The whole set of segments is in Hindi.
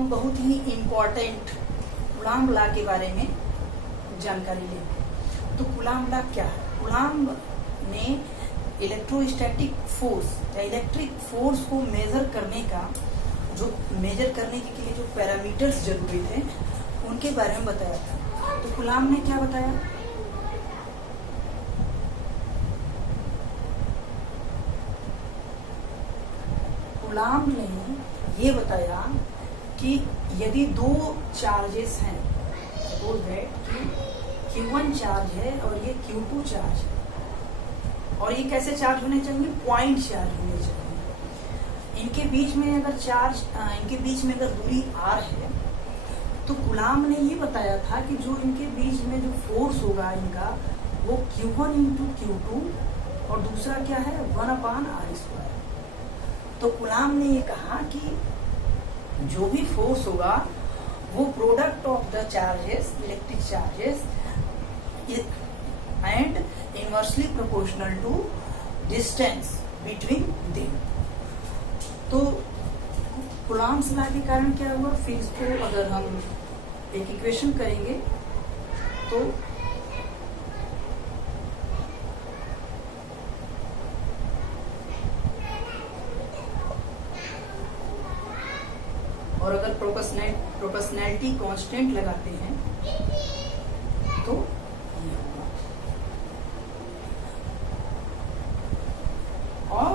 हम बहुत ही इम्पोर्टेंट कूलाम्ब लॉ के बारे में जानकारी लेंगे। तो कूलाम्ब लॉ क्या है? कूलाम्ब ने इलेक्ट्रोस्टैटिक फोर्स या इलेक्ट्रिक फोर्स को मेजर करने के लिए जो पैरामीटर्स जरूरी थे उनके बारे में बताया था। तो कूलाम्ब ने क्या बताया? कूलाम्ब ने ये बताया कि यदि दो चार्जेस हैं, सपोज दैट Q1 चार्ज है और ये Q2 चार्ज है, और ये कैसे चार्ज होने चाहिए? पॉइंट चार्ज होने चाहिए। इनके बीच में अगर दूरी r है, तो कूलाम्ब ने ये बताया था कि जो इनके बीच में जो फोर्स होगा इनका, वो Q1 इंटू Q2 और दूसरा क्या है 1/r²। तो कूलाम्ब ने ये कहा कि जो भी फोर्स होगा वो product of the charges, electric charges, and inversely proportional to distance between them. तो कूलाम्ब्स लॉ के कारण क्या हुआ? फिर इसको अगर हम एक इक्वेशन करेंगे तो और अगर प्रोपोर्शनैलिटी कांस्टेंट लगाते हैं तो ये होगा। और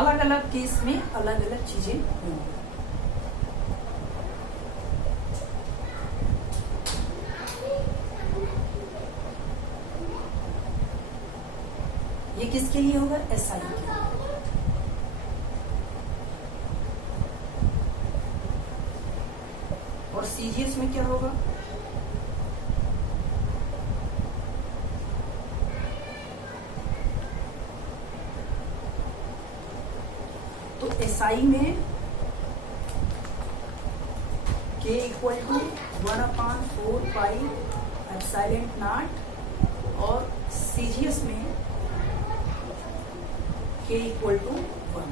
अलग अलग केस में अलग अलग चीजें होंगी। ये किसके लिए होगा? SI के लिए। और CGS में क्या होगा? तो SI में K इक्वल टू 1/4πε0 और CGS में K इक्वल टू 1।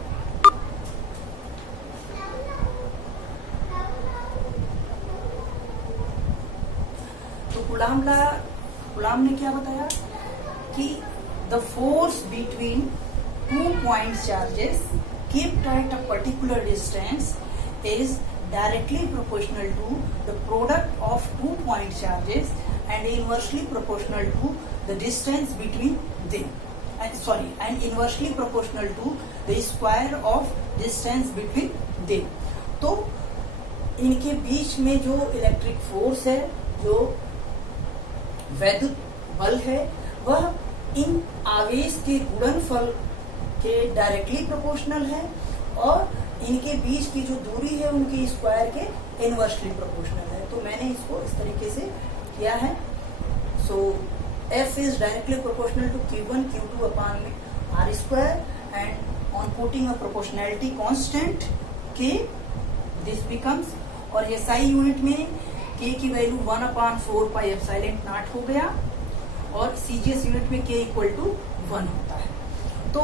तो कूलाम्ब ने क्या बताया कि the force between 2 point charges kept at a particular distance is directly proportional to the product of 2 point charges and inversely proportional to the distance between them, and inversely proportional to the square of distance between them। तो इनके बीच में जो इलेक्ट्रिक फोर्स है, जो वैद्युत बल है, वह इन आवेश के गुणनफल के डायरेक्टली प्रोपोर्शनल है और इनके बीच की जो दूरी है उनके स्क्वायर के इनवर्सली प्रोपोर्शनल है। तो मैंने इसको इस तरीके से किया है। So F is directly proportional to Q1 Q2/r² and on putting a proportionality constant K, this becomes, और SI यूनिट में K की वैल्यू 1/4πε0 हो गया और CGS यूनिट में K इक्वल टू 1 होता है। तो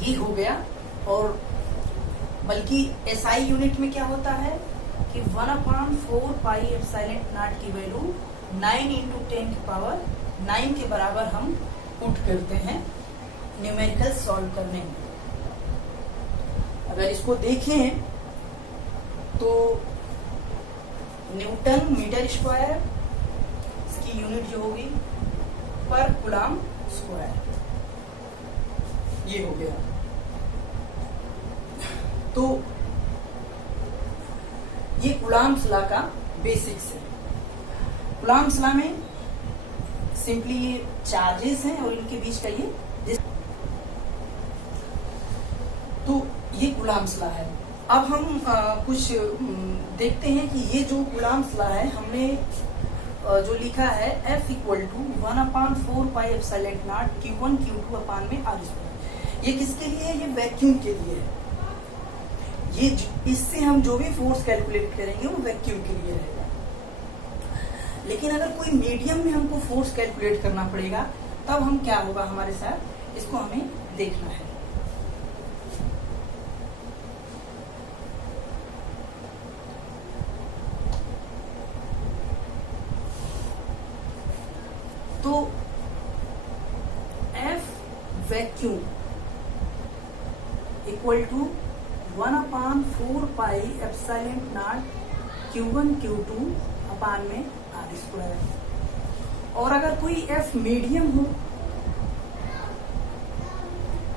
ये हो गया। और बल्कि SI यूनिट में क्या होता है कि 1/4πε0 की वैल्यू 9 × 10⁹ के बराबर हम पुट करते हैं न्यूमेरिकल सॉल्व करने में। अगर इसको देखें तो न्यूटन मीटर स्क्वायर, इसकी यूनिट जो होगी पर कूलाम्ब स्क्वायर, ये हो गया। तो ये कूलाम्ब्स लॉ का बेसिक्स है। कूलाम्ब्स लॉ में सिंपली ये चार्जेस हैं और इनके बीच का ये, तो ये कूलाम्ब्स लॉ है। अब हम कुछ देखते हैं कि ये जो कूलाम्ब्स लॉ है, हमने जो लिखा है F equal to 1/4πε0 Q1 Q2/r²। ये किसके लिए है? ये वैक्यूम के लिए है। ये इससे हम जो भी फोर्स कैलकुलेट करेंगे वो वैक्यूम के लिए रहेगा। लेकिन अगर कोई मीडियम में हमको फोर्स कैलकुलेट करना पड़ेगा, तब हम क्या होगा हमारे साथ, इसको हमें देखना है। तो F vacuum equal to 1/4πε0 Q1 Q2 upon में आर स्क्वायर। और अगर कोई एफ मीडियम हो,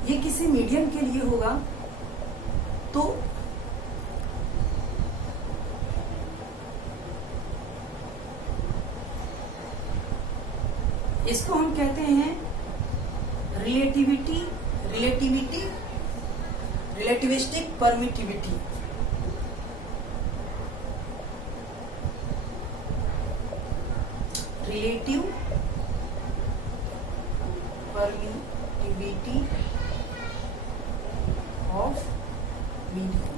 ये किसी मीडियम के लिए होगा, तो इसको हम कहते हैं relativistic permittivity. Relative permittivity of medium.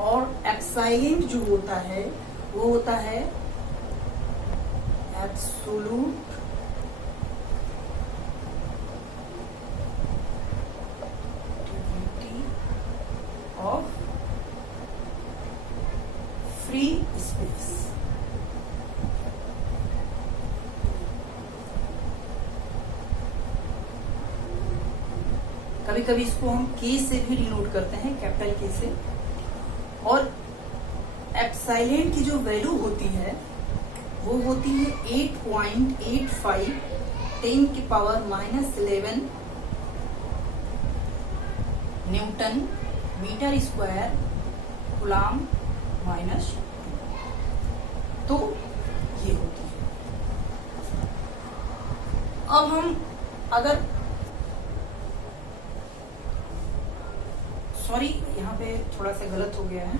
और एक्साइलेंट जो होता है वो होता है एब्सोल्यूट ऑफ फ्री स्पेस। कभी कभी इसको हम के से भी डिनोट करते हैं, कैपिटल के से। और एप्सिलॉन की जो वैल्यू होती है वो होती है 8.85 10⁻⁻11 न्यूटन मीटर स्क्वायर कूलम -2। तो ये होती है। अब हम अगर सॉरी, यहाँ पे थोड़ा सा गलत हो गया है।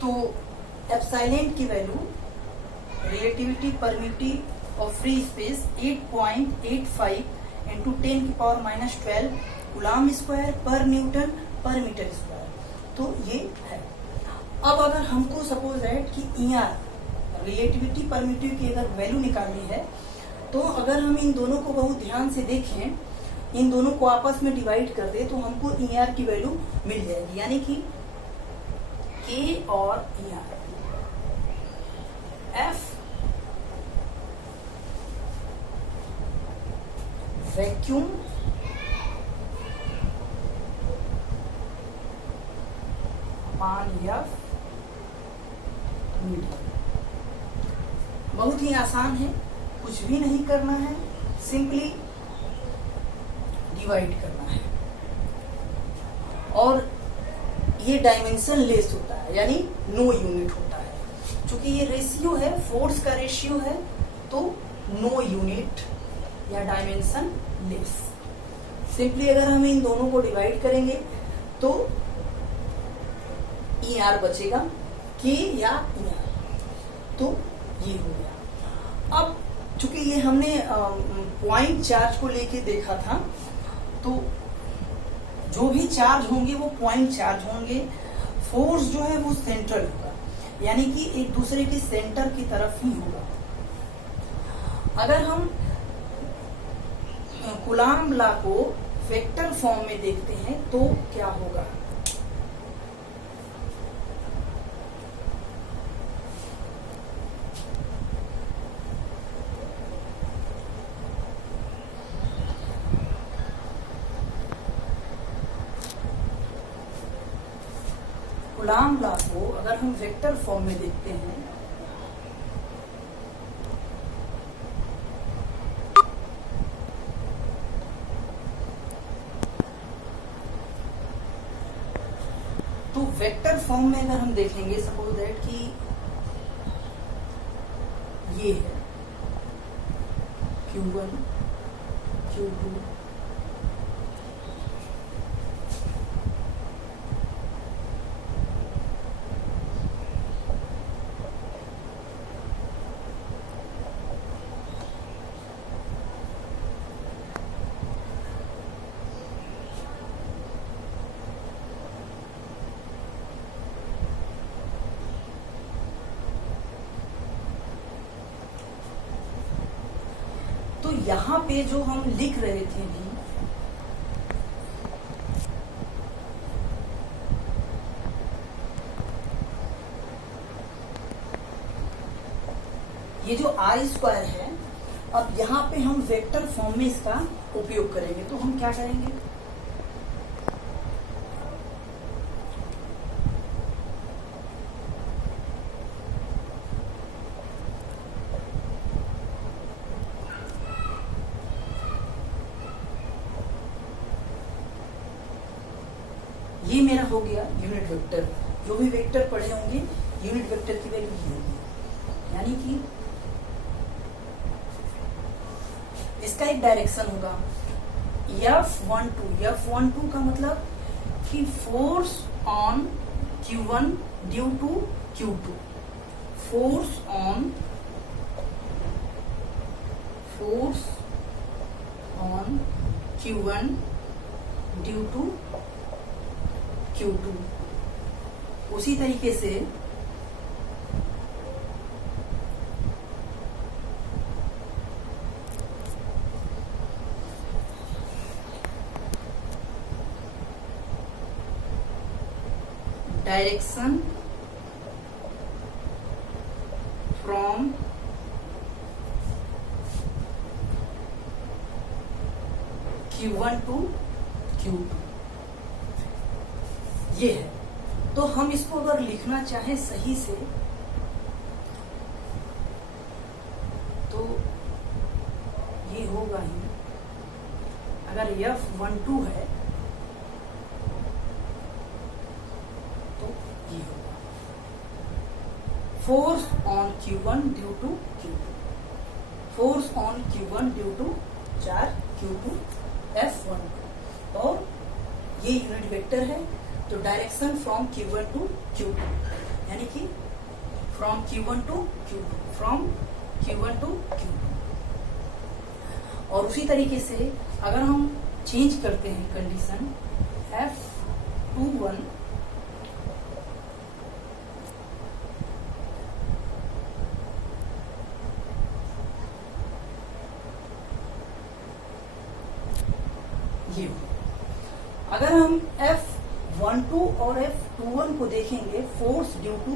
तो एप्सिलॉन की value relativity permittivity of free space 8.85 into 10⁻⁻12 coulomb square पर न्यूटन पर मीटर स्क्वायर। तो ये है। अब अगर हमको सपोज दैट कि ER रिलेटिविटी परमिटिविटी की अगर वैल्यू निकालनी है, तो अगर हम इन दोनों को बहुत ध्यान से देखें, इन दोनों को आपस में डिवाइड कर दे, तो हमको ER की वैल्यू मिल जाएगी। यानी कि K और ER F वैक्यूम अपान F मीडियम। बहुत ही आसान है, कुछ भी नहीं करना है, सिंपली डिवाइड करना है। और ये डायमेंशन लेस होता है, यानी नो यूनिट होता है। क्योंकि ये रेशियो है, फोर्स का रेशियो है, तो नो यूनिट या डायमेंशन लेस। सिंपली अगर हम इन दोनों को डिवाइड करेंगे तो ER बचेगा, K या ER। तो ये हो गया। अब चूंकि ये हमने पॉइंट चार्ज को लेके देखा था, तो जो भी चार्ज होंगे वो पॉइंट चार्ज होंगे। फोर्स जो है वो सेंट्रल होगा, यानी कि एक दूसरे के सेंटर की तरफ ही होगा। अगर हम कूलॉम लॉ को वेक्टर फॉर्म में देखते हैं तो क्या होगा? कूलॉम लॉ को अगर हम वेक्टर फॉर्म में देखते हैं तो वेक्टर फॉर्म में अगर हम देखेंगे, सपोज दैट कि ये है Q1 Q2 तो यहाँ पे जो हम लिख रहे थे भी, ये जो आर स्क्वायर है, अब यहाँ पे हम वेक्टर फॉर्म में इसका उपयोग करेंगे। तो हम क्या करेंगे, ये मेरा हो गया यूनिट वेक्टर। जो भी वेक्टर पढ़े होंगे यूनिट वेक्टर की वैल्यू ये होगी, यानी कि इसका एक डायरेक्शन होगा F12। F12 का मतलब कि force on Q1 due to Q2, force on Q1 due to Q2। उसी तरीके से direction from Q1 to Q2 ये है। तो हम इसको अगर लिखना चाहें सही से तो ये होगा ही, अगर F12 है तो ये होगा force on Q1 due to Q2, force on Q1 due to charge Q2 F12, और ये यूनिट वेक्टर है। तो direction from Q1 to Q2, यानी कि from Q1 to Q2, from Q1 to Q2। और उसी तरीके से अगर हम चेंज करते हैं कंडीशन F21 ये, अगर हम F12 और F21 को देखेंगे, force due to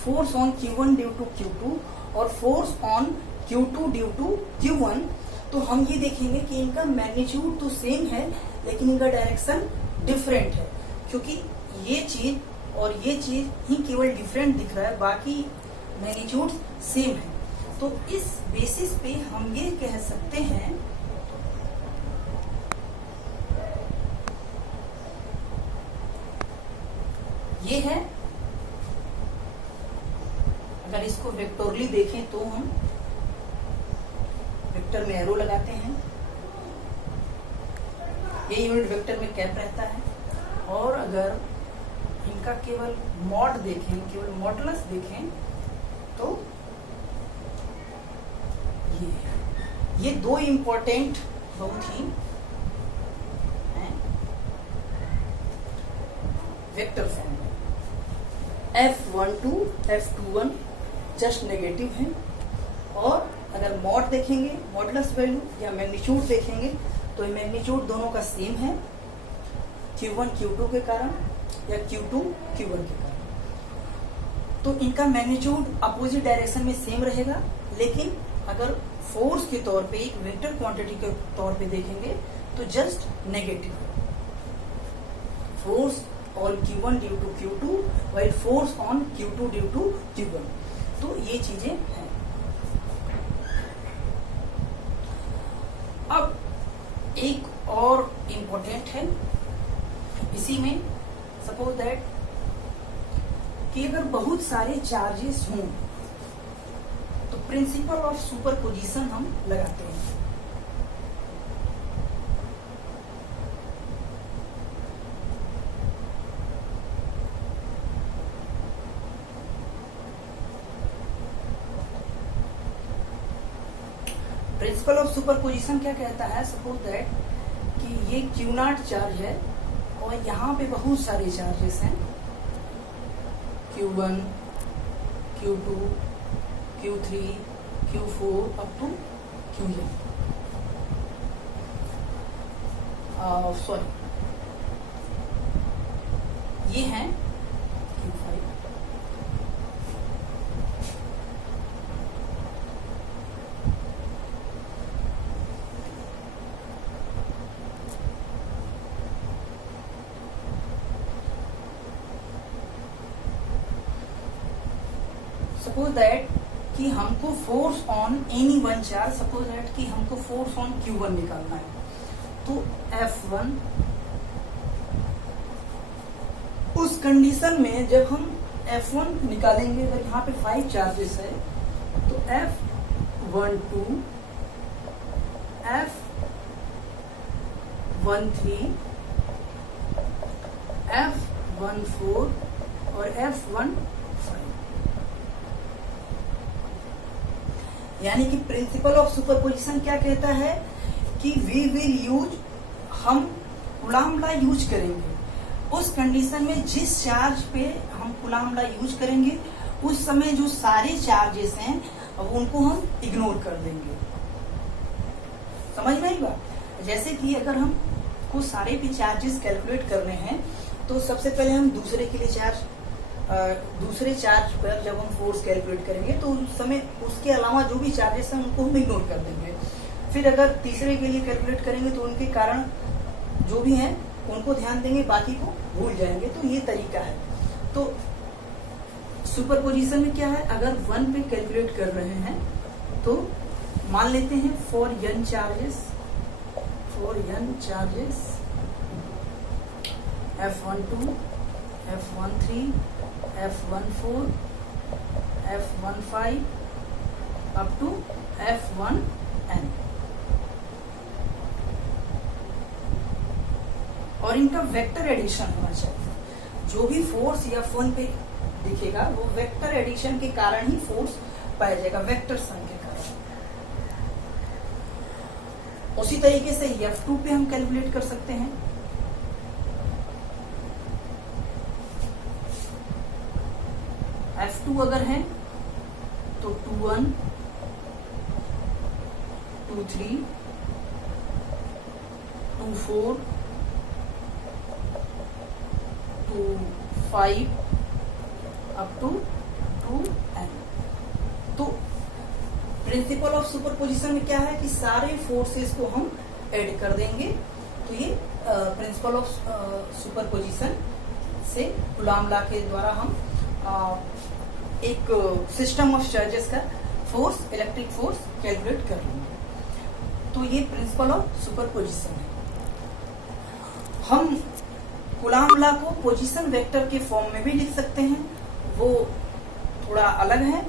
force on Q1 due to Q2 और force on Q2 due to Q1, तो हम ये देखेंगे कि इनका मैग्नीट्यूड तो सेम है लेकिन इनका डायरेक्शन डिफरेंट है, क्योंकि ये चीज और ये चीज ही केवल डिफरेंट दिख रहा है, बाकी मैग्नीट्यूड सेम है। तो इस बेसिस पे हम ये कह सकते हैं ये है। अगर इसको वेक्टोरली देखें तो हम वेक्टर में एरो लगाते हैं, ये यूनिट वेक्टर में कैप रहता है, और अगर इनका केवल मॉड देखें, केवल मॉडुलस देखें तो ये दो इंपॉर्टेंट बहुत ही वेक्टर फॉर्म है। F12 F21 जस्ट नेगेटिव है, और अगर मॉड देखेंगे, मॉडुलस वैल्यू या मैग्नीट्यूड देखेंगे तो ये मैग्नीट्यूड दोनों का सेम है, Q1 Q2 के कारण या Q2 Q1 के कारण। तो इनका मैग्नीट्यूड अपोजिट डायरेक्शन में सेम रहेगा, लेकिन अगर फोर्स के तौर पे एक वेक्टर क्वांटिटी के तौर पे देखेंगे तो just negative, force on Q1 due to Q2 while force on Q2 due to Q1। तो ये चीजें हैं। अब एक और इम्पोर्टेंट है इसी में, सपोज दैट कि अगर बहुत सारे चार्जेस हों तो प्रिंसिपल ऑफ सुपरपोजिशन हम लगाते हैं। प्रिंसिपल ऑफ सुपरपोजिशन क्या कहता है, सपोज दैट कि ये Q0 चार्ज है और यहाँ पे बहुत सारे चार्जेस हैं, Q1 Q2 Q3 Q4 up to cuisine, sorry ये है Q5, सपोज दैट कि हमको force on any one charge, suppose that कि हमको फोर्स ऑन Q1 निकालना है, तो F1, उस कंडीशन में जब हम F1 निकालेंगे, अगर यहाँ पे 5 चार्जेस है तो F12, F13, F14 और F15, यानी कि प्रिंसिपल ऑफ सुपरपोजिशन क्या कहता है कि वी विल यूज, हम कूलाम्ब लॉ यूज करेंगे उस कंडीशन में जिस चार्ज पे हम कूलाम्ब लॉ यूज करेंगे उस समय जो सारे चार्जेस हैं अब उनको हम इग्नोर कर देंगे। समझ में आई बात? जैसे कि अगर हम को सारे भी चार्जेस कैलकुलेट करने हैं तो सबसे पहले हम दूसरे के लिए दूसरे चार्ज पर जब हम फोर्स कैलकुलेट करेंगे तो उस समय उसके अलावा जो भी चार्जेस हैं उनको हम इग्नोर कर देंगे। फिर अगर तीसरे के लिए कैलकुलेट करेंगे तो उनके कारण जो भी हैं उनको ध्यान देंगे, बाकी को भूल जाएंगे। तो ये तरीका है। तो सुपरपोजिशन में क्या है, अगर 1 पे कैलकुलेट कर रहे हैं तो मान लेते हैं for n charges F12, F13, F14, F15 up to F1n, और इनका वेक्टर एडिशन होना चाहिए। जो भी फोर्स या F1 पे दिखेगा वो वेक्टर एडिशन के कारण ही फोर्स पाया जाएगा, वेक्टर सम के कारण। उसी तरीके से F2 पे हम कैलकुलेट कर सकते हैं। F2 अगर है तो 2-1, 2-3, 2-4, 2-5 अप टू 2n। तो प्रिंसिपल ऑफ सुपरपोजिशन में क्या है कि सारे फोर्सेस को हम ऐड कर देंगे। तो ये प्रिंसिपल ऑफ सुपरपोजिशन से कूलाम्ब लॉ के द्वारा हम एक सिस्टम ऑफ चार्जेस का फोर्स, इलेक्ट्रिक फोर्स कैलकुलेट कर लेंगे। तो ये प्रिंसिपल ऑफ सुपरपोजिशन है। हम कूलाम्ब लॉ को पोजीशन वेक्टर के फॉर्म में भी लिख सकते हैं, वो थोड़ा अलग है।